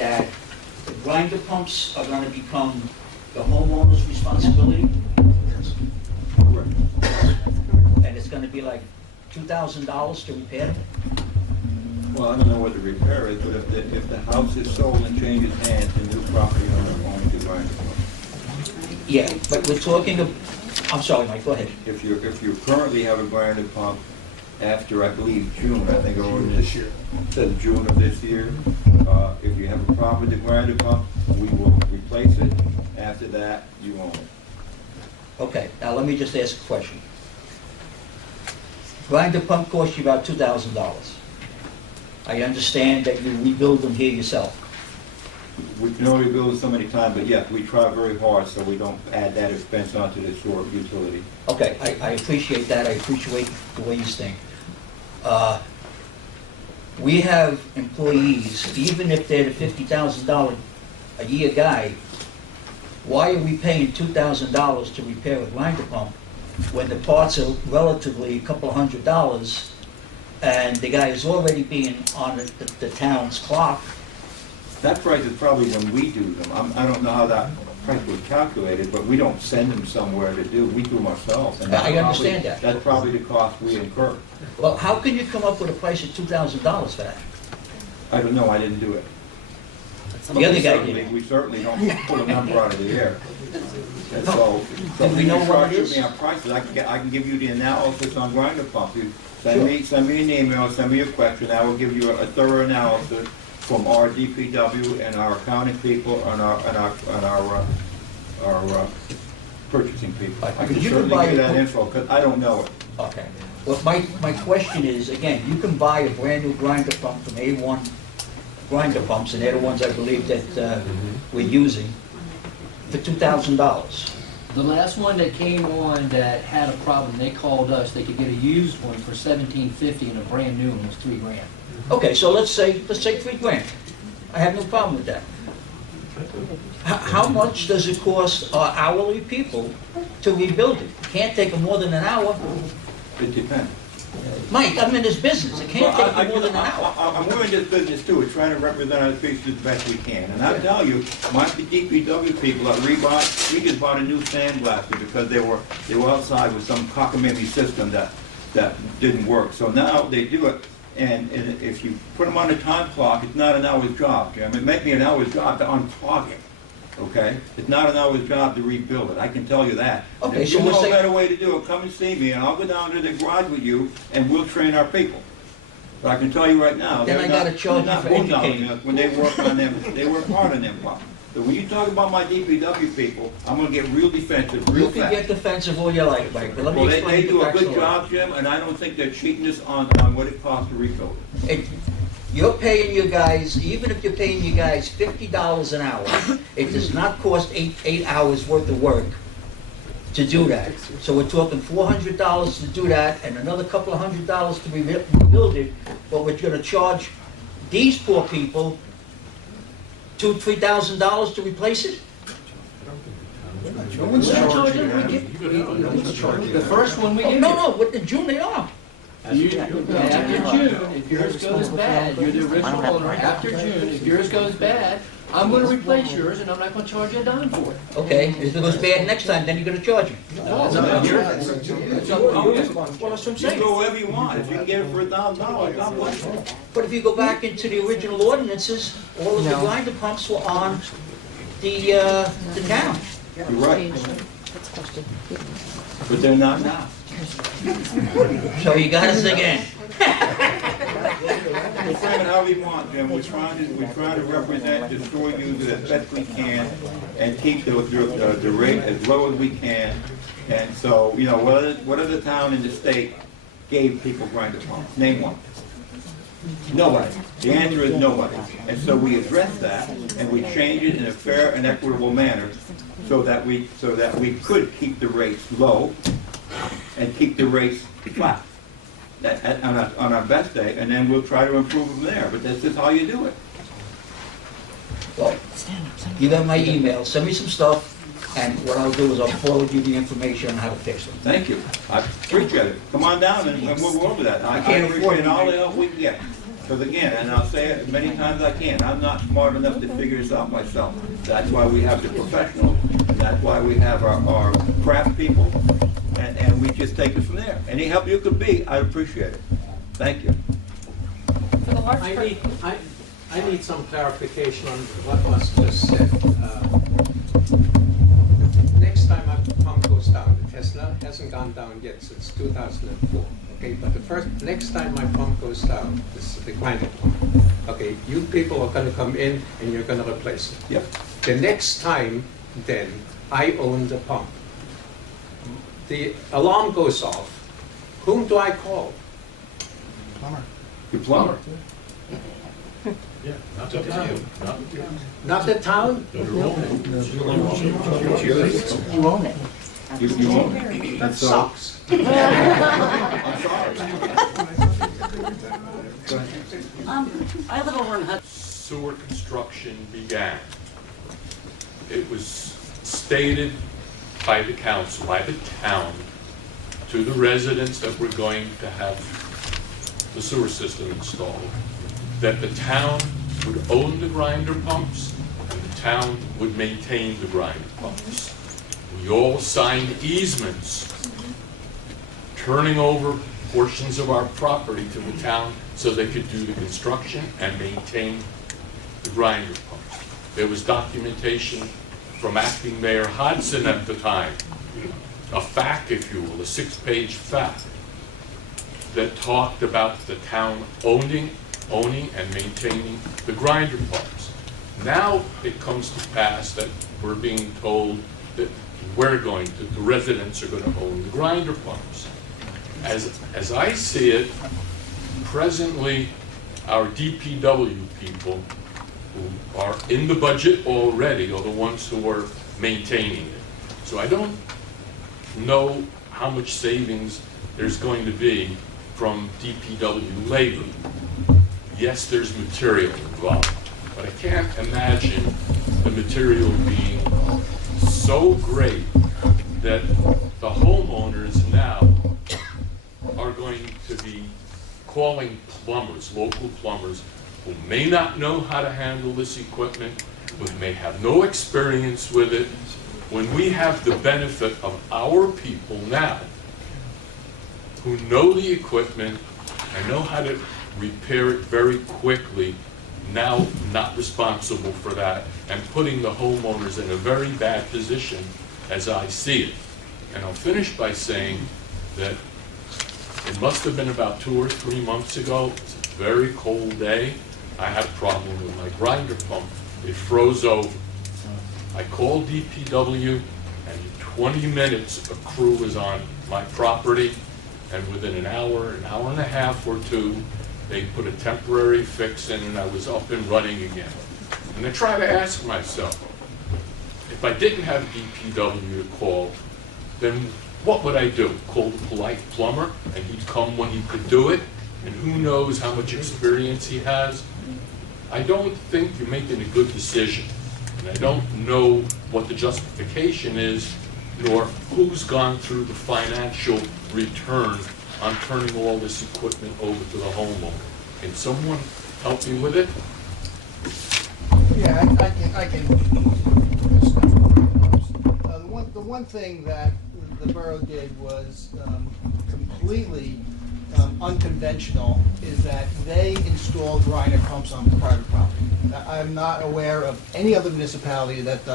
that the grinder pumps are gonna become the homeowner's responsibility? And it's gonna be like $2,000 to repair them? Well, I don't know what the repair is, but if the house is sold and changes hands, the new property owner owns the grinder pump. Yeah, but we're talking I'm sorry, Mike, go ahead. If you currently have a grinder pump after, I believe, June, I think this year, says June of this year, if you have a problem with the grinder pump, we will replace it. After that, you own it. Okay, now let me just ask a question. Grinder pump costs you about $2,000. I understand that you rebuild them here yourself. We can only build so many times, but yes, we try very hard so we don't add that expense onto the sewer utility. Okay, I appreciate that. I appreciate the way you think. We have employees, even if they're the $50,000 a year guy, why are we paying $2,000 to repair a grinder pump when the parts are relatively a couple of $100 and the guy is already being on the town's clock? That price is probably when we do them. I don't know how that price was calculated, but we don't send them somewhere to do. We do them ourselves. And I understand that. That's probably the cost we incur. Well, how can you come up with a price of $2,000 for that? I don't know. I didn't do it. The other guy did. We certainly don't pull a number out of the air. And so Do we know what it is? Me on prices. I can give you the analysis on grinder pumps. You send me an email, send me a question. I will give you a thorough analysis from our DPW and our accounting people and our purchasing people. I can certainly give that info because I don't know it. Okay. Well, my question is, again, you can buy a brand new grinder pump from A1 grinder pumps, and they're the ones I believe that we're using, for $2,000. The last one that came on that had a problem, they called us, they could get a used one for $1,750 and a brand new one was $3,000. Okay, so let's say $3,000. I have no problem with that. How much does it cost our hourly people to rebuild it? It can't take them more than an hour. It depends. Mike, I'm in this business. It can't take you more than an hour. I'm in this business too. We're trying to represent our species the best we can. And I tell you, my DPW people at Reebok, we just bought a new sandblaster because they were outside with some cockamamie system that didn't work. So now they do it. And if you put them on a time clock, it's not an hour's job, Jim. It may be an hour's job to unclog it, okay? It's not an hour's job to rebuild it, I can tell you that. Okay, if so you we'll know say a better way to do it, come and see me, and I'll go down to the garage with you, and we'll train our people. But I can tell you right now, Then I gotta charge you for educating us when they work on them, they work hard on them pumps. So when you talk about my DPW people, I'm going to get real defensive real fast. You can get defensive all you like, Mike, but let me Well, explain they do a the good backstory. job, Jim, and I don't think they're cheating us on what it costs to rebuild it. You're paying your guys, even if you're paying your guys $50 an hour, it does not cost eight hours worth of work to do that. So we're talking $400 to do that and another couple of $100 to rebuild it, but we're going to charge these poor people $2,000 to $3,000 to replace it? No one's charging the first one we give No, in June they are. After June, if yours goes bad, you're the original owner, after June, if yours goes bad, I'm going to replace yours and I'm not going to charge you a dime for it. Okay, if it goes bad next time, then you're going to charge me. No, Well, that's what I'm You saying. go wherever you want. If you can get it for $1,000, God bless you. But if you go back into the original ordinances, all of the grinder pumps were on the town. You're right. But they're not now. So you got us again. We're saying how we want, Jim. We're trying to represent the store user as best we can and keep the rate as low as we can. And so, you know, what other town in the state gave people grinder pumps? Name one. Nobody. The answer is nobody. And so we address that and we change it in a fair and equitable manner so that we could keep the rates low and keep the rates flat on our best day, and then we'll try to improve from there. But that's just how you do it. Well, you got my email. Send me some stuff, and what I'll do is I'll forward you the information on how to fix them. Thank you. I appreciate it. Come on down and we'll go over that. I can't afford appreciate all the help we can get. Because again, and I'll say it as many times as I can, I'm not smart enough to figure this out myself. That's why we have the professionals, and that's why we have our craft people, and we just take it from there. Any help you could be, I appreciate it. Thank you. For the large I need some clarification on what was just said. Next time my pump goes down, it hasn't gone down yet since 2004. Okay, but next time my pump goes down, this is the grinder pump. Okay, you people are going to come in and you're going to replace it. Yep. The next time, then, I own the pump. The alarm goes off. Whom do I call? The plumber. Not the town. Not the town? You own it. You own it. You own it. That sucks. I'm sorry. I live over in Hudson. Sewer construction began. It was stated by the council, by the town, to the residents that we're going to have the sewer system installed, that the town would own the grinder pumps and the town would maintain the grinder pumps. We all signed easements turning over portions of our property to the town so they could do the construction and maintain the grinder pumps. There was documentation from acting Mayor Hodson at the time, a fact, if you will, a 6-page fact that talked about the town owning and maintaining the grinder pumps. Now it comes to pass that we're being told that the residents are going to own the grinder pumps. As I see it, presently our DPW people who are in the budget already are the ones who are maintaining it. So I don't know how much savings there's going to be from DPW labor. Yes, there's material involved, but I can't imagine the material being so great that the homeowners now are going to be calling plumbers, local plumbers, who may not know how to handle this equipment, who may have no experience with it, when we have the benefit of our people now who know the equipment and know how to repair it very quickly, now not responsible for that, and putting the homeowners in a very bad position as I see it. And I'll finish by saying that it must have been about 2 or 3 months ago. It's a very cold day. I had a problem with my grinder pump. It froze over. I called DPW, and in 20 minutes, a crew was on my property, and within an hour and a half or two, they put a temporary fix in, and I was up and running again. And I try to ask myself, if I didn't have DPW to call, then what would I do? Call the polite plumber, and he'd come when he could do it, and who knows how much experience he has? I don't think you're making a good decision, and I don't know what the justification is, nor who's gone through the financial return on turning all this equipment over to the homeowner. Can someone help me with it? Yeah, I can. The one thing that the borough did was completely unconventional, is that they installed grinder pumps on private property. I'm not aware of any other municipality that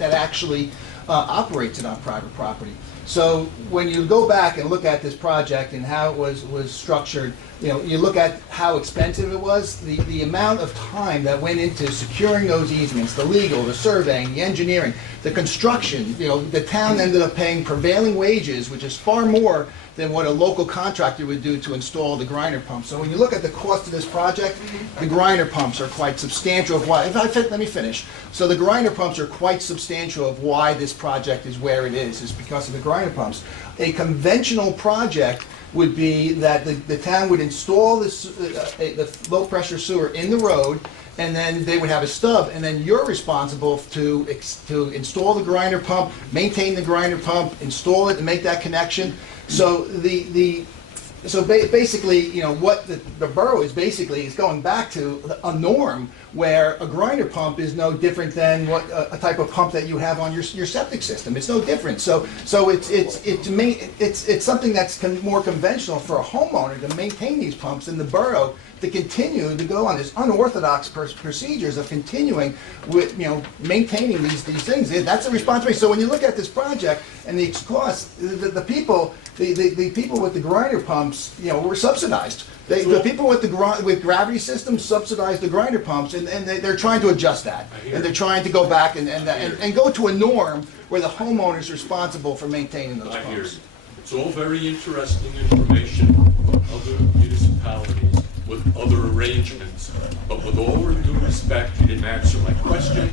actually operates it on private property. So when you go back and look at this project and how it was structured, you look at how expensive it was, the amount of time that went into securing those easements, the legal, the surveying, the engineering, the construction. The town ended up paying prevailing wages, which is far more than what a local contractor would do to install the grinder pump. So when you look at the cost of this project, the grinder pumps are quite substantial. Let me finish. So the grinder pumps are quite substantial of why this project is where it is because of the grinder pumps. A conventional project would be that the town would install the low pressure sewer in the road, and then they would have a stub, and then you're responsible to install the grinder pump, maintain the grinder pump, install it, and make that connection. So the basically, you know, what the borough is basically is going back to a norm where a grinder pump is no different than what a type of pump that you have on your septic system. It's no different. So it's something that's more conventional for a homeowner to maintain these pumps, and the borough to continue to go on this unorthodox procedures of continuing with, you know, maintaining these things. That's a responsibility. So when you look at this project and the cost, the people with the grinder pumps, you know, were subsidized. The people with with gravity systems subsidize the grinder pumps, and they're trying to adjust that, and they're trying to go back and go to a norm where the homeowner is responsible for maintaining those I hear pumps. you. It's all very interesting information from other municipalities with other arrangements, but with all due respect, you didn't answer my question.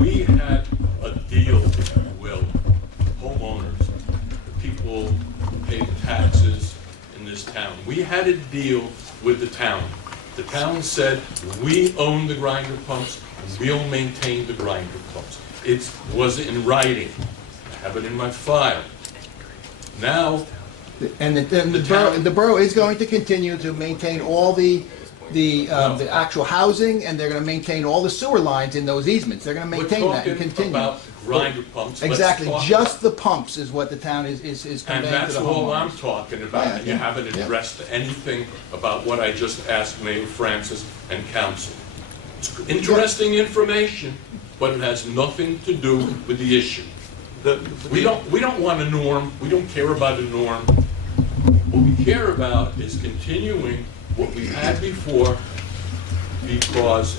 We had a deal, if you will, homeowners, the people who pay the taxes in this town. We had a deal with the town. The town said, we own the grinder pumps, and we'll maintain the grinder pumps. It was in writing. I have it in my file. Now, And the borough is going to continue to maintain all the actual housing, and they're going to maintain all the sewer lines in those easements. They're going to we're maintain that and talking continue. about grinder pumps. Let's Exactly, talk- just the pumps is what the town is And conveying to that's the all I'm homeowners. talking about, and you Yeah, haven't yeah. addressed anything about what I just asked Mayor Francis and council. It's interesting information, but it has nothing to do with the issue. We don't want a norm, we don't care about a norm. What we care about is continuing what we've had before, because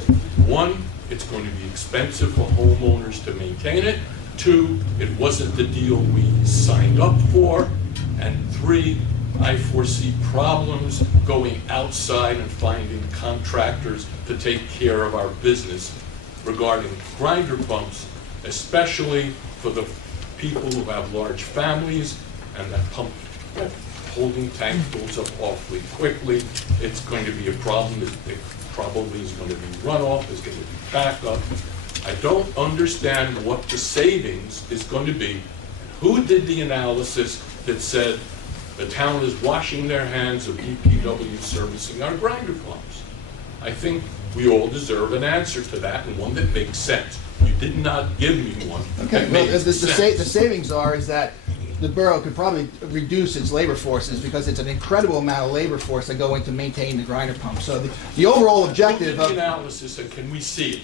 one, it's going to be expensive for homeowners to maintain it. Two, it wasn't the deal we signed up for. And three, I foresee problems going outside and finding contractors to take care of our business regarding grinder pumps, especially for the people who have large families and that holding tank fills up awfully quickly. It's going to be a problem. It probably is going to be runoff, there's going to be backup. I don't understand what the savings is going to be. Who did the analysis that said the town is washing their hands of DPW servicing our grinder pumps? I think we all deserve an answer to that, and one that makes sense. You did not give me one Okay, that well, made the sense. savings is that the borough could probably reduce its labor forces, because it's an incredible amount of labor force that go into maintaining the grinder pump. So the overall objective Look at of... the analysis, and can we see it?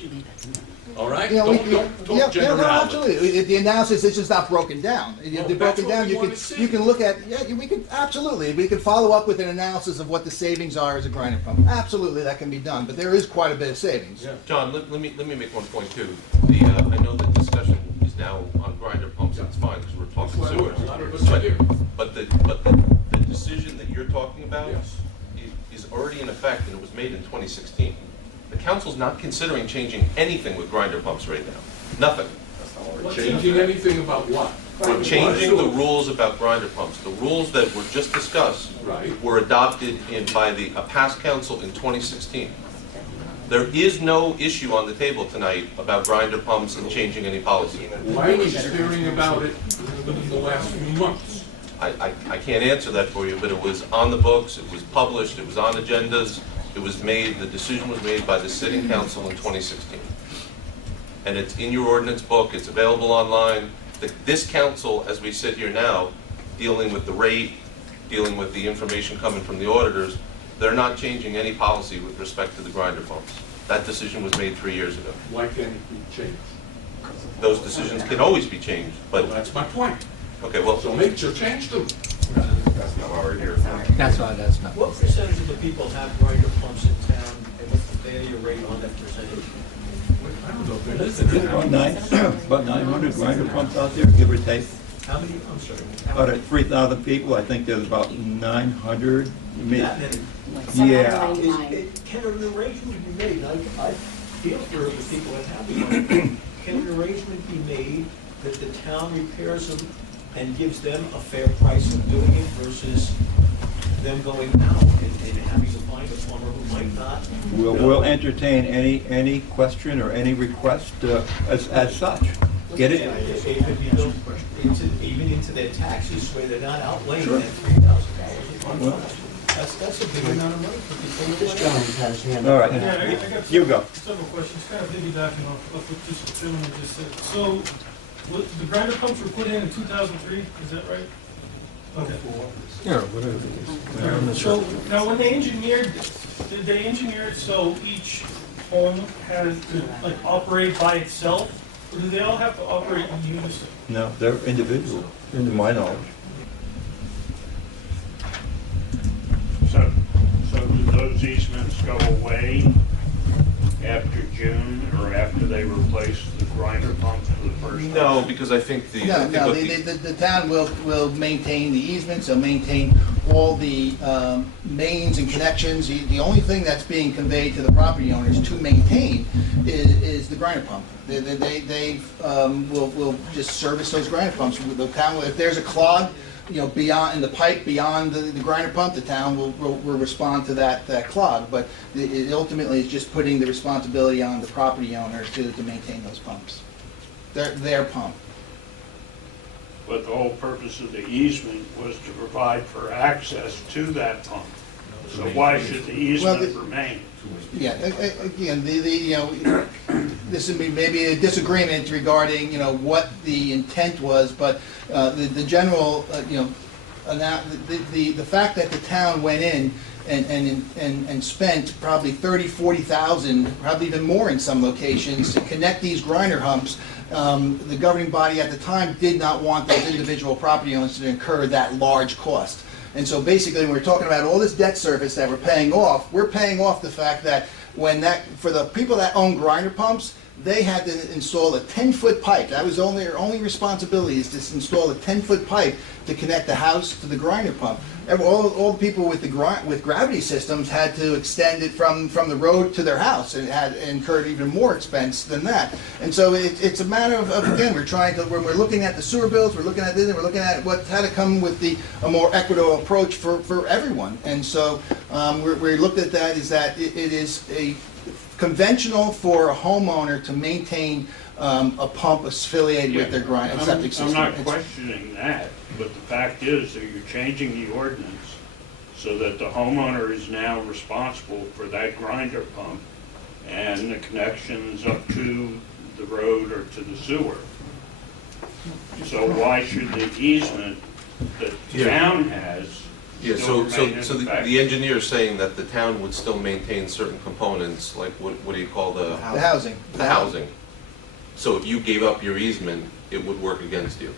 All right? You know, Don't talk no, generalities. absolutely. The analysis is just not broken down. Well, They're that's broken what down. we wanna see. You can look at, we could, absolutely. We could follow up with an analysis of what the savings are as a grinder pump. Absolutely, that can be done, but there is quite a bit of savings. Yeah. John, let me make one point too. I know the discussion is now on grinder pumps, that's fine, because we're talking That's why sewers. a lot of us are here. But the decision that you're talking about Yes. is already in effect, and it was made in 2016. The council's not considering changing anything with grinder pumps right now. Nothing. Changing anything about what? We're changing the rules about grinder pumps. The rules that were just discussed Right. were adopted by a past council in 2016. There is no issue on the table tonight about grinder pumps and changing any policy. Why are we hearing about it in the last few months? I can't answer that for you, but it was on the books, it was published, it was on agendas, it was made, the decision was made by the sitting council in 2016. And it's in your ordinance book, it's available online. This council, as we sit here now, dealing with the rate, dealing with the information coming from the auditors, they're not changing any policy with respect to the grinder pumps. That decision was made 3 years ago. Why can't it be changed? Those decisions can always be changed, Well, but, that's my point. okay, well, So make your change them. That's why that's not. What percentage of the people have grinder pumps in town, and what's the failure rate on that percentage? I don't know if there is a About 900 grinder pumps out there, give or take. How many, I'm sorry? Out of 3,000 people, I think there's about 900. That many. Yeah. Can an arrangement be made, I feel for the people that have the grinder, can an arrangement be made that the town repairs them and gives them a fair price of doing it versus them going out and having to find a plumber who might not? We'll entertain any question or any request as such. Get it? It could be built even into their taxes, where they're not outlaying that $3,000. That's a big amount of money for people. This gentleman has his hand All up. right. Yeah, I got You go. several questions, kind of piggybacking off what this gentleman just said. So, the grinder pumps were put in 2003, is that right? Okay. Yeah, whatever it is. So, now when they engineered this, did they engineer it so each home has to like operate by itself? Or do they all have to operate in unison? No, they're individual, to my knowledge. So do those easements go away after June or after they replace the grinder pump for the first time? No, because I think the. I No, think what the town will maintain the easements, they'll maintain all the mains and connections. The only thing that's being conveyed to the property owners to maintain is the grinder pump. They will just service those grinder pumps. The town, if there's a clog, beyond, in the pipe, beyond the grinder pump, the town will respond to that clog. But it ultimately is just putting the responsibility on the property owner to maintain those pumps. Their pump. But the whole purpose of the easement was to provide for access to that pump. So why should the easement remain? Yeah, again, this would be maybe a disagreement regarding, what the intent was, but the general, the fact that the town went in and spent probably 30, 40,000, probably even more in some locations, to connect these grinder humps, the governing body at the time did not want those individual property owners to incur that large cost. And so basically, when we're talking about all this debt service that we're paying off the fact that for the people that own grinder pumps, they had to install a 10-foot pipe. That was their only responsibility, is to install a 10-foot pipe to connect the house to the grinder pump. All the people with gravity systems had to extend it from the road to their house, and had incurred even more expense than that. And so it's a matter of again, when we're looking at the sewer bills, we're looking at this, and we're looking at how to come with a more equitable approach for everyone. And so we looked at that, is that it is a conventional for a homeowner to maintain a pump affiliated with their septic system. I'm not questioning that, but the fact is that you're changing the ordinance so that the homeowner is now responsible for that grinder pump and the connections up to the road or to the sewer. So why should the easement that the town has Yeah, still so remain in effect? the engineer is saying that the town would still maintain certain components, like what do you call the The housing. housing. So if you gave up your easement, it would work against you.